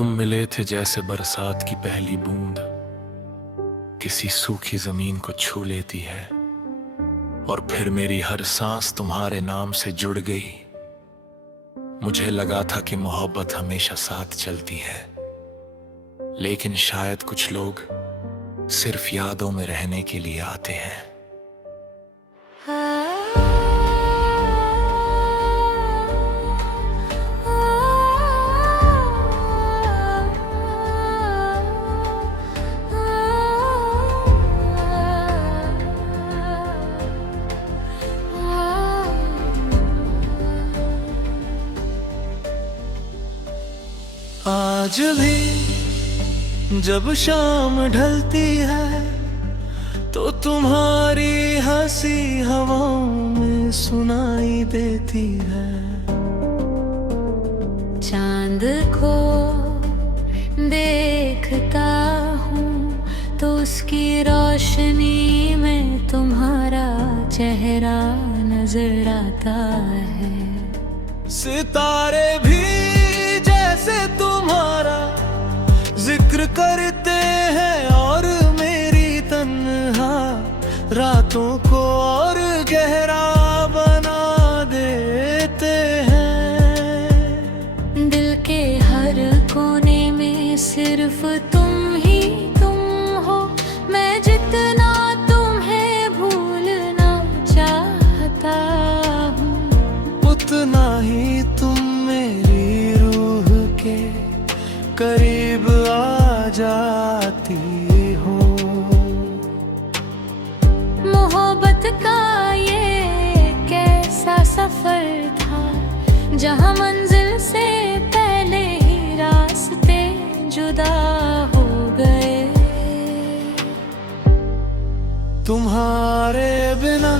तुम मिले थे जैसे बरसात की पहली बूंद किसी सूखी जमीन को छू लेती है, और फिर मेरी हर सांस तुम्हारे नाम से जुड़ गई। मुझे लगा था कि मोहब्बत हमेशा साथ चलती है, लेकिन शायद कुछ लोग सिर्फ यादों में रहने के लिए आते हैं। आज भी जब शाम ढलती है तो तुम्हारी हंसी हवाओं में सुनाई देती है। चांद को देखता हूँ तो उसकी रोशनी में तुम्हारा चेहरा नजर आता है। सितारे भी जैसे तुम्हारा जिक्र करते हैं और मेरी तन्हा रातों को और गहरा बना देते हैं। दिल के हर कोने में सिर्फ तुम ही तुम हो। मैं जितना तुम्हें भूलना चाहता हूँ, उतना ही तुम मेरी रूह के करीब आ जाती हो। मोहब्बत का ये कैसा सफर था जहाँ मंजिल से पहले ही रास्ते जुदा हो गए। तुम्हारे बिना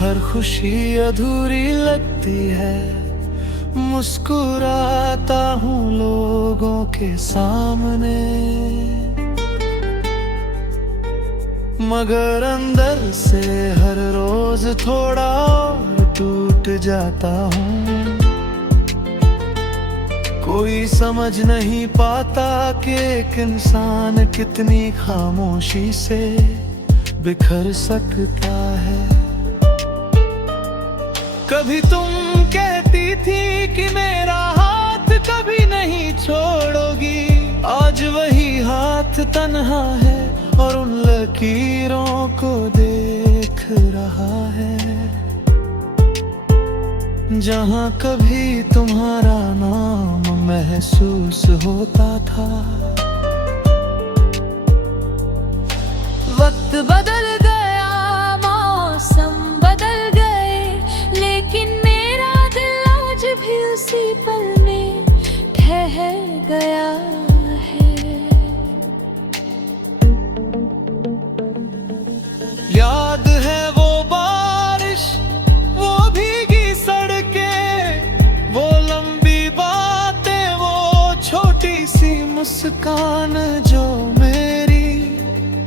हर खुशी अधूरी लगती है। मुस्कुराता हूँ लोगों के सामने, मगर अंदर से हर रोज थोड़ा और टूट जाता हूँ। कोई समझ नहीं पाता कि एक इंसान कितनी खामोशी से बिखर सकता है। कभी तुम कहती थी कि मेरा हाथ कभी नहीं छोड़ोगी, आज वही हाथ तन्हा है और उन लकीरों को देख रहा है जहाँ कभी तुम्हारा नाम महसूस होता था। वक्त बदल गया, मौसम बदल गए, लेकिन मेरा दिल आज भी उसी पल में ठहर गया है। याद है वो बारिश, वो भीगी सड़कें, वो लंबी बातें, वो छोटी सी मुस्कान जो मेरी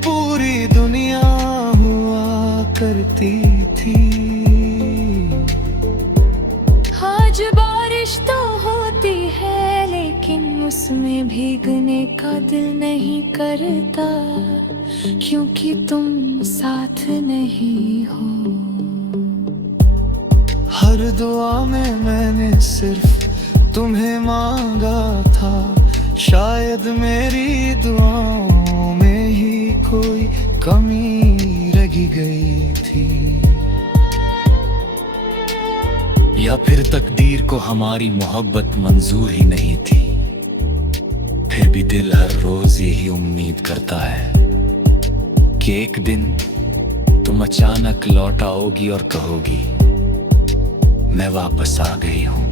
पूरी दुनिया हुआ करती थी। आज बारिश तो होती है, लेकिन उसमें भीगने का दिल नहीं करता, क्योंकि तुम साथ नहीं हो। हर दुआ में मैंने सिर्फ तुम्हें मांगा था, शायद मेरी दुआओं में ही कोई कमी रह गई थी। या फिर तकदीर को हमारी मोहब्बत मंजूर ही नहीं थी। फिर भी दिल हर रोज यही उम्मीद करता है कि एक दिन तुम अचानक लौट आओगी और कहोगी मैं वापस आ गई हूँ।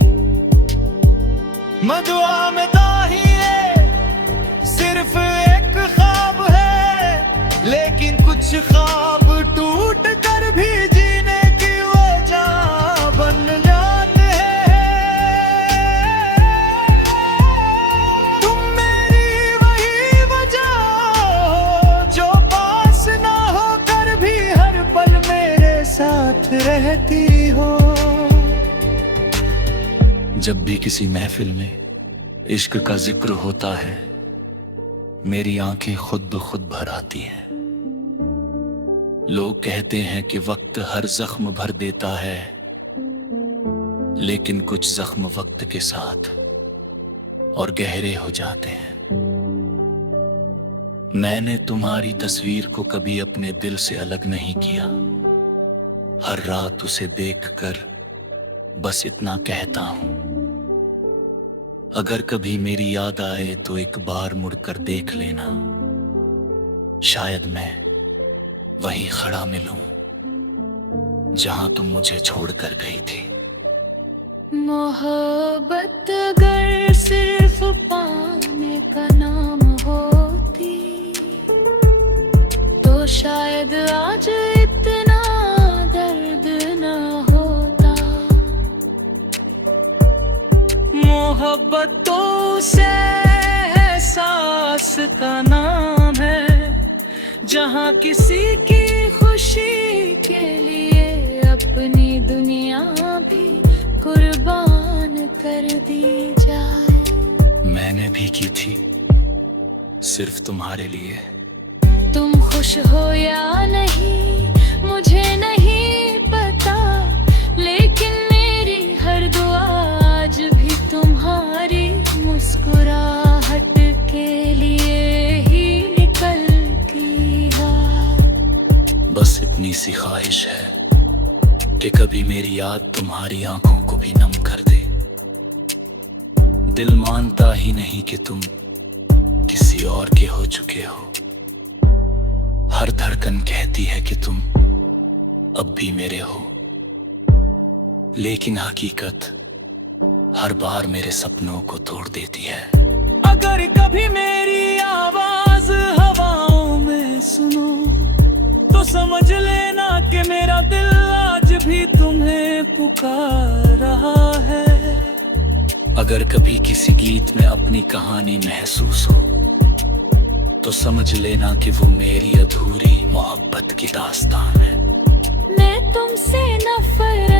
मदुआ में दाहिए सिर्फ एक ख्वाब है, लेकिन कुछ ख्वाब टूट कर भी जीने की वजह बन जाते हैं। तुम मेरी वही वजह हो जो पास ना होकर भी हर पल मेरे साथ रहती हो। जब भी किसी महफिल में इश्क का जिक्र होता है, मेरी आंखें खुद ब खुद भर आती हैं। लोग कहते हैं कि वक्त हर जख्म भर देता है, लेकिन कुछ जख्म वक्त के साथ और गहरे हो जाते हैं। मैंने तुम्हारी तस्वीर को कभी अपने दिल से अलग नहीं किया। हर रात उसे देखकर बस इतना कहता हूं, अगर कभी मेरी याद आए तो एक बार मुड़कर देख लेना, शायद मैं वहीं खड़ा मिलूं जहां तुम मुझे छोड़कर गई थी। मोहब्बत अगर सिर्फ पाने का नाम होती तो शायद आज इतना दर्द न होता। मोहब्बत तो से एहसास का नाम है, जहाँ किसी की खुशी के लिए अपनी दुनिया भी कुर्बान कर दी जाए। मैंने भी की थी सिर्फ तुम्हारे लिए। तुम खुश हो या नहीं मुझे नहीं पता, लेकिन मेरी हर दुआ आज भी तुम्हारी मुस्कुराहट के लिए ही निकलती है। बस इतनी सी ख्वाहिश है कि कभी मेरी याद तुम्हारी आंखों को भी नम कर दे। दिल मानता ही नहीं कि तुम किसी और के हो चुके हो। हर धड़कन कहती है कि तुम अब भी मेरे हो, लेकिन हकीकत हर बार मेरे सपनों को तोड़ देती है। अगर कभी मेरी आवाज हवाओं में सुनो तो समझ लेना कि मेरा दिल आज भी तुम्हें पुकार रहा है। अगर कभी किसी गीत में अपनी कहानी महसूस हो तो समझ लेना कि वो मेरी अधूरी मोहब्बत की दास्तान है। मैं तुमसे नफरत